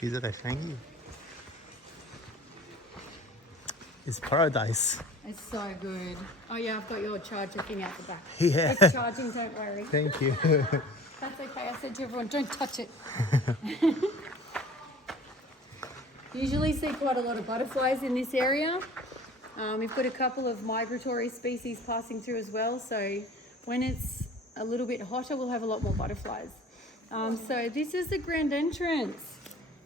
چیز قشنگی. It's paradise. It's so good. Oh yeah, I've got your charger thing out the back. Yeah. It's charging, don't worry. Thank you. That's okay. I said to everyone, don't touch it. Usually see quite a lot of butterflies in this area. We've got a couple of migratory species passing through as well. So when it's a little bit hotter, we'll have a lot more butterflies. So this is the grand entrance.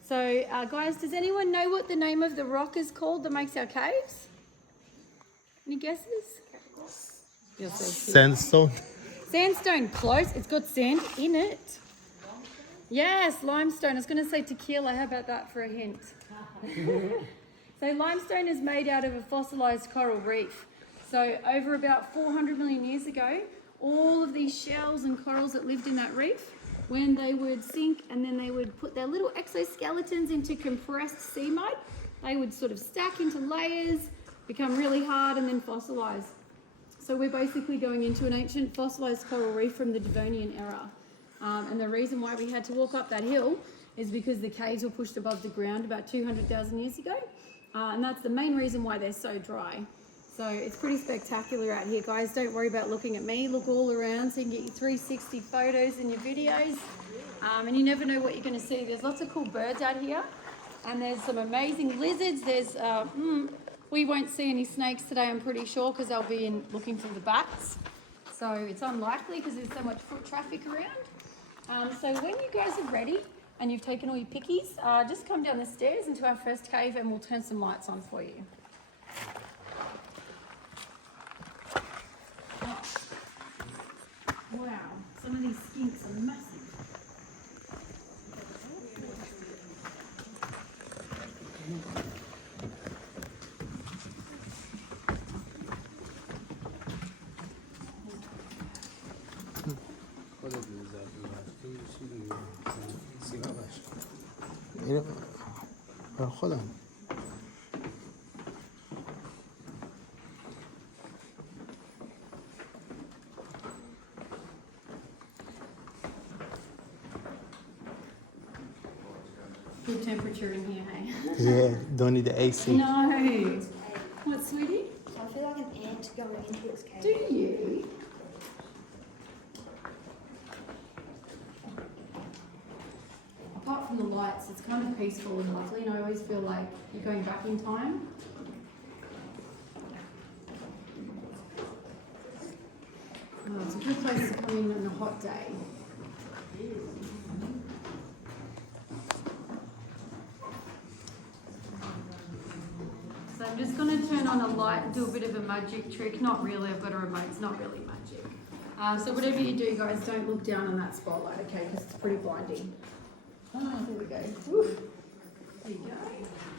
So guys, does anyone know what the name of the rock is called that makes our caves? Any guesses? You're so cute. Sandstone. Sandstone, close. It's got sand in it. Yes, limestone. I was going to say tequila. How about that for a hint? So limestone is made out of a fossilized coral reef. So over about 400 million years ago, all of these shells and corals that lived in that reef, when they would sink and then they would put their little exoskeletons into compressed sea mud, they would sort of stack into layers, become really hard and then fossilize. So we're basically going into an ancient fossilized coral reef from the Devonian era. And the reason why we had to walk up that hill is because the caves were pushed above the ground about 200,000 years ago. And that's the main reason why they're so dry. So it's pretty spectacular out here, guys. Don't worry about looking at me. Look all around so you can get your 360 photos and your videos. And you never know what you're going to see. There's lots of cool birds out here. And there's some amazing lizards. There's, we won't see any snakes today, I'm pretty sure, because they'll be in looking for the bats. So it's unlikely because there's so much foot traffic around. So when you guys are ready and you've taken all your pickies, just come down the stairs into our first cave and we'll turn some lights on for you. Wow, some of these skinks are massive. اینو برای خودم. Good temperature in here, hey? Yeah, don't need the AC. No. What, sweetie? I feel like an ant going into its cave. Do you? Apart from the lights, it's kind of peaceful and lovely, and I always feel like you're going back in time. Oh, it's a good place to come in on a hot day. So I'm just going to turn on a light and do a bit of a magic trick. Not really, I've got a remote, it's not really magic. So whatever you do, guys, don't look down on that spotlight, okay, because it's pretty blinding. Oh, there we go. Woo. There you go.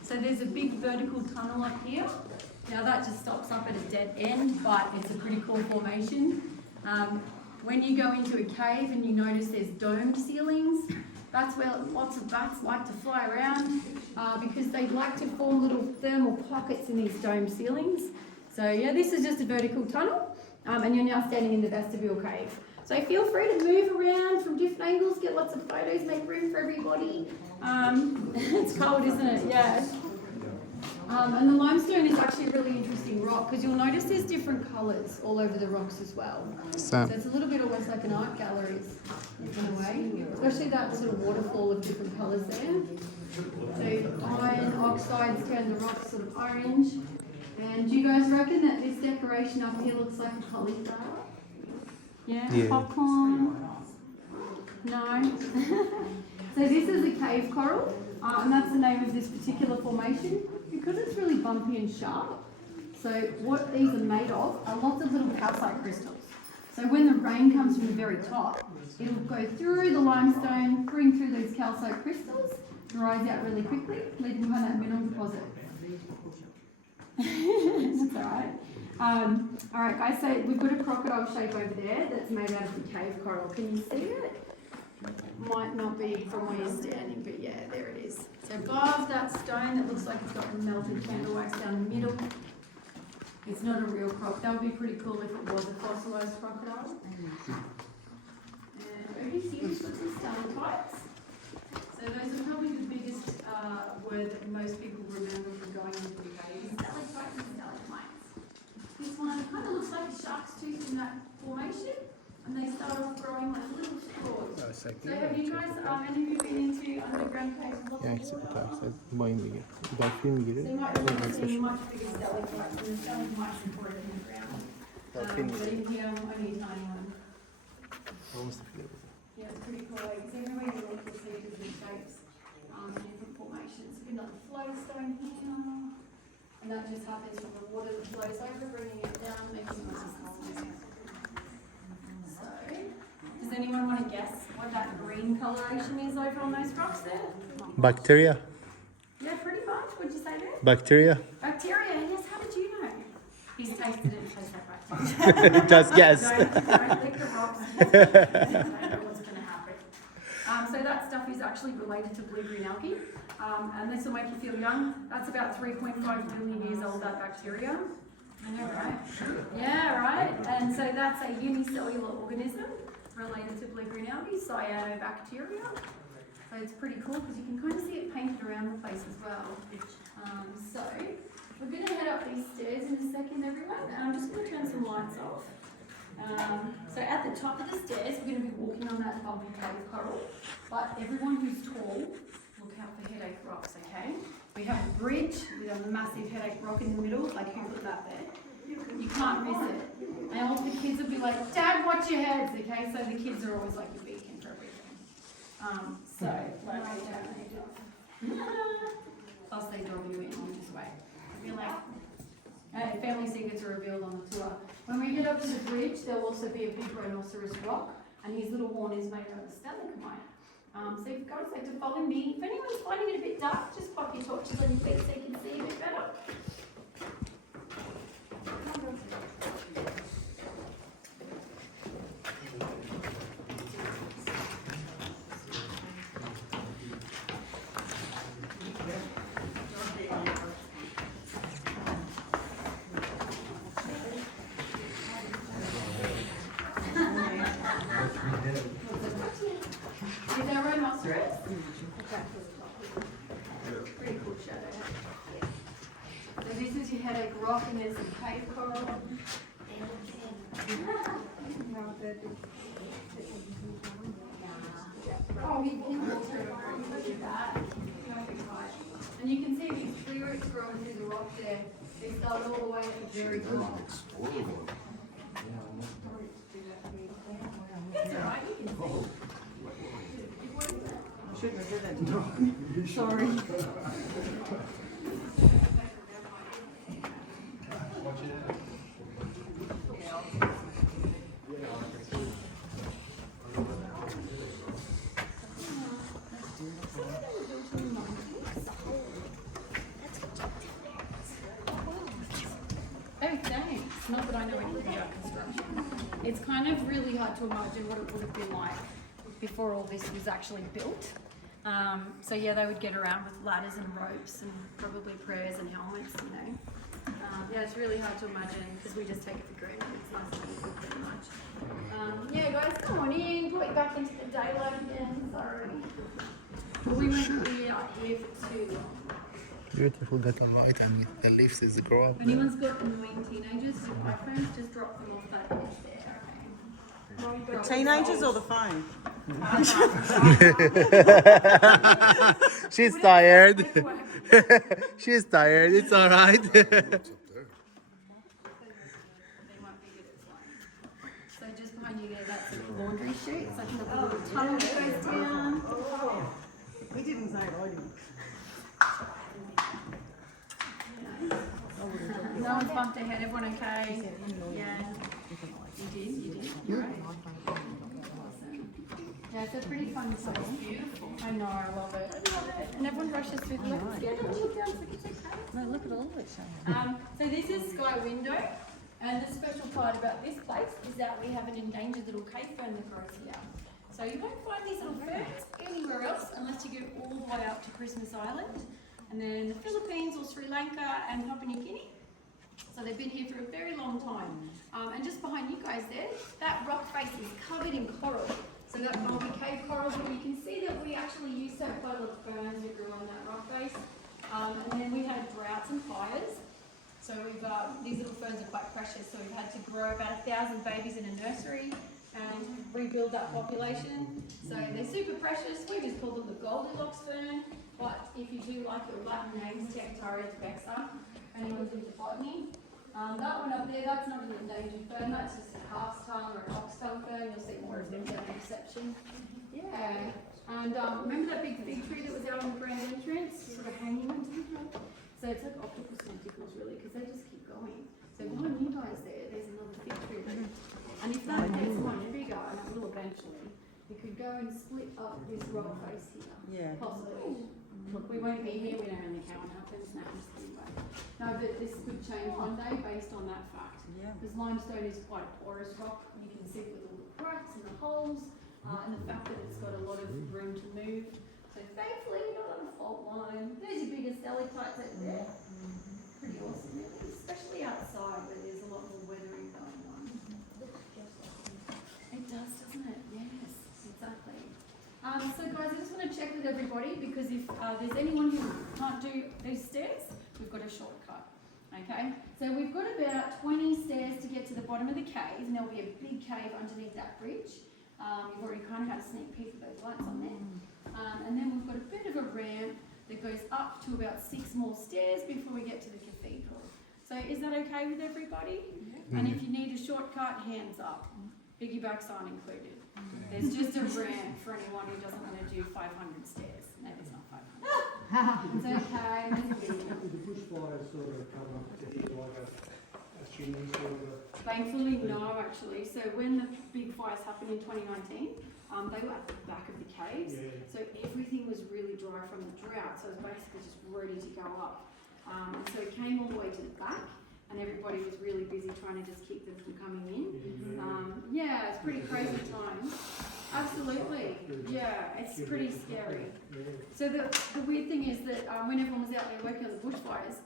So there's a big vertical tunnel up here. Now that just stops up at a dead end, but it's a pretty cool formation. When you go into a cave and you notice there's domed ceilings, that's where lots of bats like to fly around because they like to form little thermal pockets in these domed ceilings. So yeah, this is just a vertical tunnel and you're now standing in the vestibule cave. So feel free to move around from different angles, get lots of photos, make room for everybody. It's cold, isn't it? Yeah. And the limestone is actually a really interesting rock because you'll notice there's different colours all over the rocks as well. So it's a little bit almost like an art gallery in a way, especially that sort of waterfall of different colours there. So iron oxides turn the rocks sort of orange. And do you guys reckon that this decoration up here looks like a cauliflower? Yeah? Popcorn? No? So this is a cave coral, and that's the name of this particular formation. Because it's really bumpy and sharp, so what these are made of are lots of little calcite crystals. So when the rain comes from the very top, it'll go through the limestone, bring through those calcite crystals, dries out really quickly, leaving behind that mineral deposit. That's alright. Alright guys, so we've got a crocodile shape over there that's made out of the cave coral. Can you see it? Might not be from where you're standing, but yeah, there it is. So above that stone that looks like it's got melted candle wax down the middle, it's not a real croc. That would be pretty cool if it was a fossilised crocodile. And over here we've got some stalactites. So those are probably the biggest word that most people remember from going into the cave. Stalactites and stalagmites. This one kind of looks like a shark's tooth in that formation, and they start off growing like little straws. So have you guys, any of you been into underground caves with lots Ya of işte bu water? tarafta boyun bir gir. Bir daha film So girir. you might remember seeing much bigger stalactites, and the stalagmites are poured in the ground. But in here, only a tiny one. Olması bile bu. Yeah, it's pretty cool. Like, so everywhere you look, you'll see different shapes, different formations. We've got the flowstone here, and that just happens from the water that flows over, bringing it down, making it nice. So, does anyone want to guess what that green coloration is over on those rocks there? Bacteria. Yeah, pretty much. What'd you say there? Bacteria. Bacteria. Yes. How did you know? He's tasted it and tasted that bacteria. Just guess. Don't lick the rocks. I don't know what's going to happen. So that stuff is actually related to blue-green algae, and this will make you feel young. That's about 3.5 billion years old, that bacteria. I know, right? Yeah, right. And so that's a unicellular organism related to blue-green algae, cyanobacteria. So it's pretty cool because you can kind of see it painted around the place as well. So we're going to head up these stairs in a second, everyone, and I'm just going to turn some lights off. So at the top of the stairs, we're going to be walking on that bubbly cave coral. But everyone who's tall, look out for headache rocks, okay? We have a bridge with a massive headache rock in the middle. Like, who put that there? You can't miss it. And all the kids will be like, Dad, watch your heads, okay? So the kids are always like your beacon for everything. So, like, plus they dog you in this way. You're like, family secrets are revealed on the tour. When we head up to the bridge, there'll also be a big rhinoceros rock, and his little horn is made out of stalagmite. So if you guys like to follow me, if anyone's finding it a bit dark, just pop your torches on your feet so you can see a bit better. Is that rhinoceros? Pretty cool shadow. So this is your headache rock, and there's some cave coral. Oh, he walks through it. Look at that. And you can see these tree roots growing through the rock there. They start all the way at the very top. That's alright, you can see. Shouldn't have said that to you. Sorry. Oh, thanks. Not that I know anything about construction. It's kind of really hard to imagine what it would have been like before all this was actually built. So yeah, they would get around with ladders and ropes and probably prayers and helmets, you know. Yeah, it's really hard to imagine because we just take it for granted. It's nice and easy pretty much. Yeah, guys, come on in. Put you back into the daylight again. Sorry. We won't be out here for too long. Beautiful, get a light and the leaves is grow up If anyone's got annoying teenagers with iPhones, just drop them off that edge there, okay? The teenagers or the phone? She's tired. She's tired. It's all right. They might be good at flying. So just behind you there, that's a laundry chute. It's like a little tunnel that goes down. We didn't say it, I didn't. No one's bumped their head. Everyone okay? Yeah. You did. You're right. Awesome. Yeah, it's a pretty fun place. Beautiful. I know. I love it. And everyone rushes through the left. Yeah, don't look down. So it's okay. No, look at all of it, So this is Sky Window, and the special part about this place is that we have an endangered little cave fern that grows here. So you won't find these little ferns anywhere else unless you go all the way up to Christmas Island, and then the Philippines or Sri Lanka and Papua New Guinea. So they've been here for a very long time. And just behind you guys there, that rock face is covered in coral. So we've got multi cave corals, but you can see that we actually used to have quite a lot of ferns that grew on that rock face. And then we had droughts and fires. So we've these little ferns are quite precious, so we've had to grow about 1,000 babies in a nursery and rebuild that population. So they're super precious. We just call them the Goldilocks fern. But if you do like your Latin names, Tectaria bexa, anyone's into botany. That one up there, that's not an endangered fern, that's just a calf's tongue or a ox tongue fern. You'll see more of them down the reception. Yeah. And remember that big fig tree that was out on the grand entrance, sort of hanging onto the top? So it's like octopus tentacles really, because they just keep going. So behind you guys there's another fig tree there. And if that gets much bigger, and it will eventually, you could go and split up this rock face here. Yeah. Possibly. Look, we won't be here, we don't know how it happens now, just anyway. No, but this could change one day based on that fact. Yeah. Because limestone is quite a porous rock, you can see with all the cracks and the holes, and the fact that it's got a lot of room to move. So thankfully we're not on a fault line. There's your biggest stalactites out there. Pretty awesome, really, especially outside where there's a lot more weathering going on. It does, doesn't it? Yes, exactly. So guys, I just want to check with everybody because if there's anyone who can't do these stairs, we've got a shortcut. Okay, so we've got about 20 stairs to get to the bottom of the cave, and there'll be a big cave underneath that bridge. You've already kind of had a sneak peek of those lights on there. And then we've got a bit of a ramp that goes up to about 6 more stairs before we get to the cathedral. So is that okay with everybody? And if you need a shortcut, hands up. Piggybacks aren't included. There's just a ramp for anyone who doesn't want to do 500 stairs. No, there's not 500. It's okay. The bushfires sort of come up to here like a chimney sort of. Thankfully, no, actually. So when the big fires happened in 2019, they were at the back of the caves. Yeah. So everything was really dry from the drought. So it was basically just ready to go up. And so it came all the way to the back, and everybody was really busy trying to just keep them from coming in. Yeah, it's pretty crazy times. Absolutely. Yeah, it's pretty scary. So the weird thing is that when everyone was out there working on the bushfires,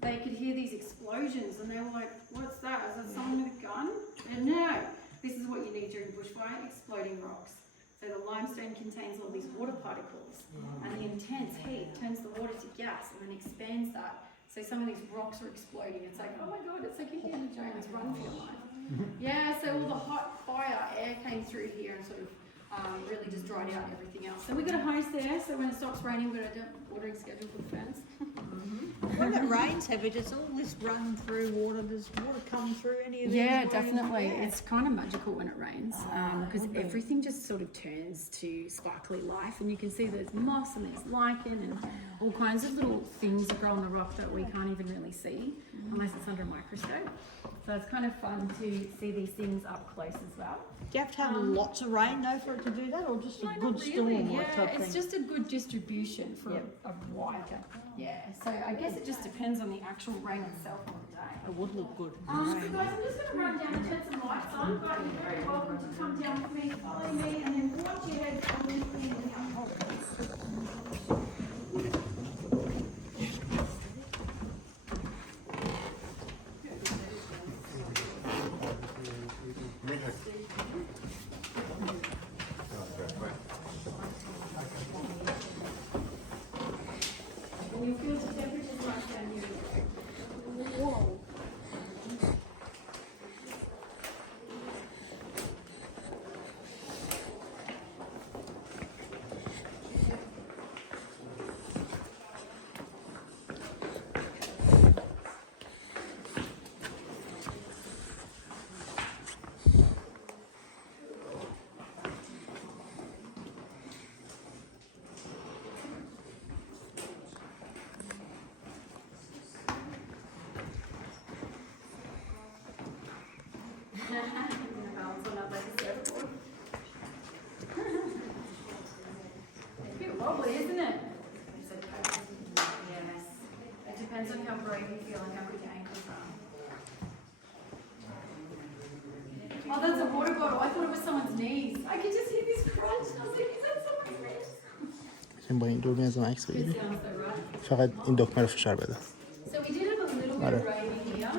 they could hear these explosions and they were like, what's that? Is that someone with a gun? And no, this is what you need during bushfire, exploding rocks. So the limestone contains all these water particles and the intense heat turns the water to gas and then expands that. So some of these rocks are exploding. It's like, oh my God, it's like Indiana Jones, run for your life. Yeah, so all the hot fire air came through here and sort of really just dried out everything else. So we've got a hose there, so when it stops raining, we've got a watering schedule for the fence. When it rains heavy, does all this run through water? Does water come through any of these? Yeah, drains? definitely. Yeah. It's kind of magical when it rains because lovely. everything just sort of turns to sparkly life, and you can see there's moss and there's lichen and all kinds of little things that grow on the rock that we can't even really see unless it's under a microscope. So it's kind of fun to see these things up close as well. Do you have to have lots of rain though for it to do that, or just a No, good not storm really. like Yeah, type it's thing? just a good distribution for Yep. a wide. Yeah, so I guess it just depends on the actual rain itself on the day. It would look good. So guys, I'm just going to run down and turn some lights on, but you're very welcome to come down with me, follow me, and then watch your heads on this end and out. And you'll feel the temperature's right down here. Whoa. Balance on up like a surfboard. It's a bit wobbly, isn't it? It's okay. Yes. It depends on how brave you feel and how good your ankles are. Oh, that's a water bottle. I thought it was someone's knees. I could just hear this crunch. I was like, is that someone's knees? این با این دور میازم عکس Good بگیری sounds though, right? فقط این دکمه رو فشار بده So we did have a little bit of rain here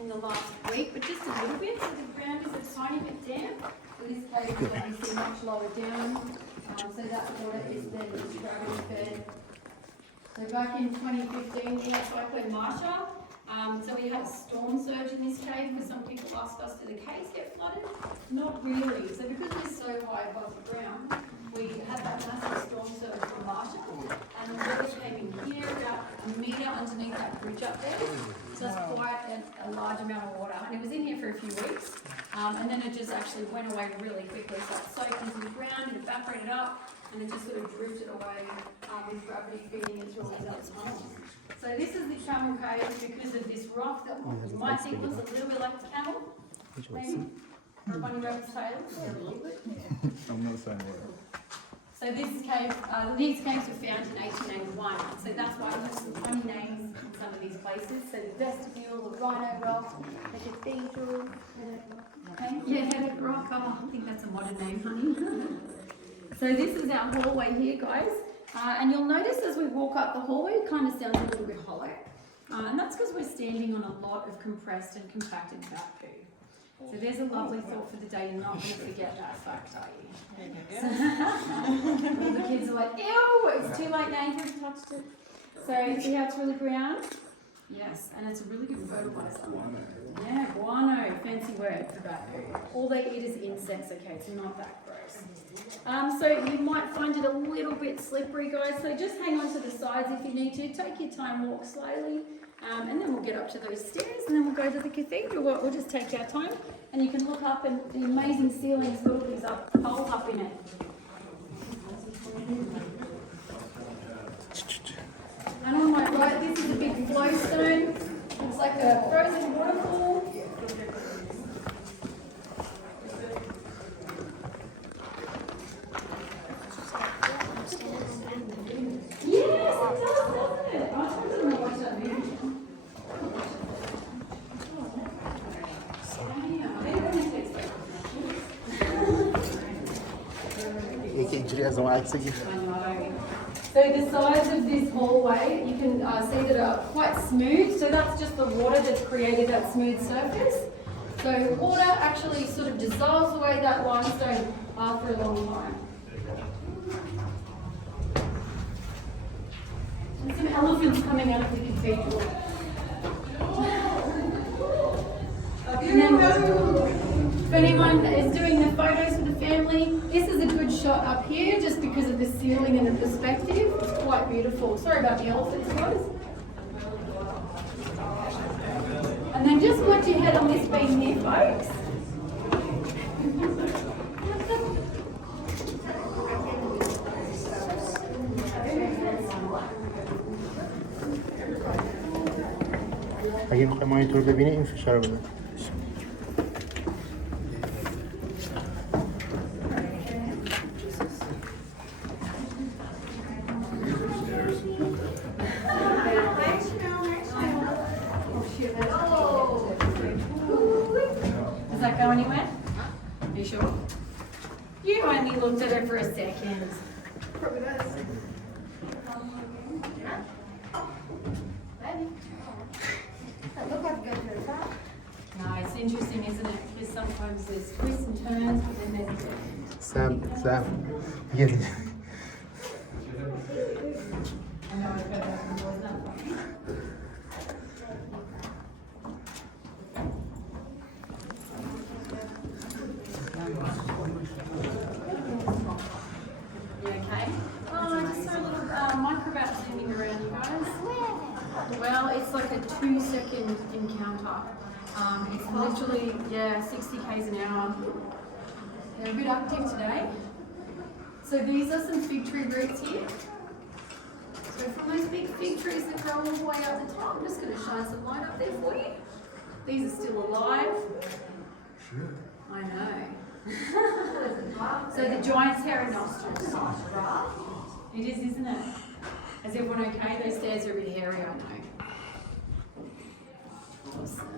in the last week, but just a little bit. So the ground is is a tiny bit damp. So this cave is obviously much lower down. So that water is then gravity fed. So back in 2015, we had Cyclone Marsha. So we had a storm surge in this cave because some people asked us, do the caves get flooded? Not really. So because we're so high above the ground, we had that massive storm surge from Marsha, and the water came in here about a metre underneath that bridge up there. So that's quite a large amount of water, and it was in here for a few weeks, and then it just actually went away really quickly. So it soaked into the ground, it evaporated up, and it just sort of drifted away with gravity feeding it through all these other tunnels. So this is the camel cave because of this rock that you might think looks a little bit like a camel, maybe, or a bunny rabbit's tail, or a little bit. I'm not saying that. So this cave, these caves were found in 1881, so that's why we have some funny names in some of these places. So the vestibule, the Rhino Rock, the cathedral, okay? Yeah, Headache Rock. Oh, I think that's a modern name, honey. So this is our hallway here, guys. And you'll notice as we walk up the hallway, it kind of sounds a little bit hollow. And that's because we're standing on a lot of compressed and compacted bat poo. So there's a lovely thought for the day. You're not going to forget that fact, are you? All the kids are like, ew, it's too late now, you've touched it. So see how it's really brown? Yes, and it's a really good fertilizer. Yeah, guano, fancy word for bat poo. All they eat is insects, okay, it's not that gross. So you might find it a little bit slippery, guys, so just hang on to the sides if you need to. Take your time, walk slowly. And then we'll get up to those stairs and then we'll go to the cathedral. We'll just take our time and you can look up and the amazing ceiling's got all these holes up in it. And on my right, this is a big flow stone. It's like a frozen waterfall. Yes, it does, doesn't it? I was going to watch that movie. So the sides of this hallway, you can see that are quite smooth. So that's just the water that's created that smooth surface. So water actually sort of dissolves away that limestone after a long time. And some elephants coming out of the cathedral. And then, if anyone is doing the photos for the family, this is a good shot up here just because of the ceiling and the perspective. It's quite beautiful. Sorry about the elephants, guys. And then just watch your head on this beam here, folks. اگه میخوای مانیتور ببینی این فشار رو بده. Does that go anywhere? Are you sure? You only looked at it for a second. Probably does. That look like it goes very far. No, it's interesting, isn't it? Because sometimes there's twists and turns, but then there's... Sam. I Gel. know I've heard that before, isn't that funny? You okay? Oh, I just saw a little microbat zooming around, you guys. Well, it's like a 2-second encounter. It's literally, 60 k's an hour. They're a bit active today. So these are some fig tree roots here. So from those big fig trees that grow all the way up the top, I'm just going to shine some light up there for you. These are still alive. I know. So the giant's hair and nostrils. It is, isn't it? Is everyone okay? Those stairs are a bit hairy, I know. Awesome.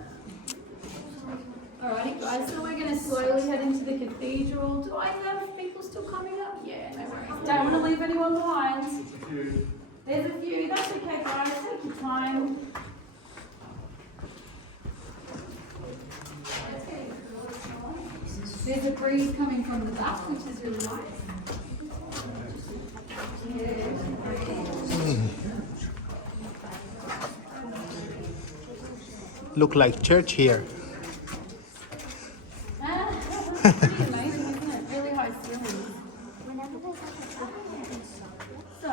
Alrighty guys, so we're going to slowly head into the cathedral. Do I have people still coming up? Yeah, no worries. Don't want to leave anyone behind. There's a few. That's okay guys, take your time. Let's get into the There's a breeze coming from the back, which is really nice. Look like church here. Pretty amazing, isn't it? Really high ceilings. So,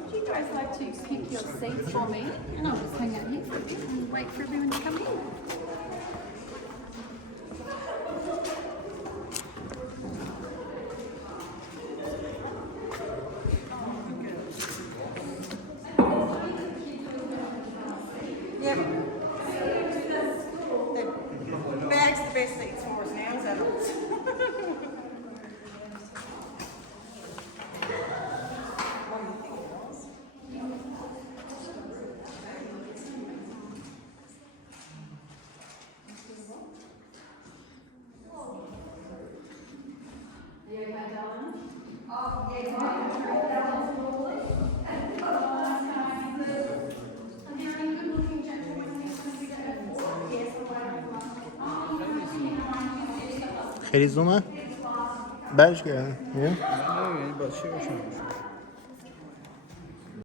would you guys like to pick your seats for me? And I'll just hang out here for a bit and wait for everyone to come in. Yep. The bag's the best seats for us now as adults. Arizona? Bélgica, né? Não, ele baixou o chão.